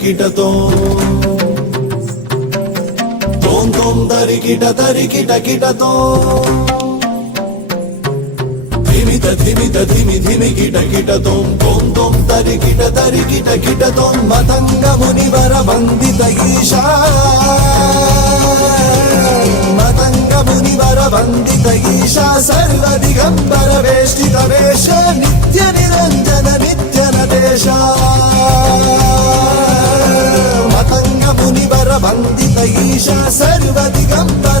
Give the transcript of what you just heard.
కిటతో తోం తోం తరికిట కిటతో ధిమిత ధిమిత ధిమి ధిమి కిట తోం తోం తోం తరికిట కిటతో మతంగ మునివర వందిత ఈశా మతంగ మునివర వందిత ఈశా సర్వ దిగంబర వేష్టిత వేష నిత్య నిరంజన నిత్య నటేశ మతంగ మునివర వందిత ఈశా సర్వ దిగంబర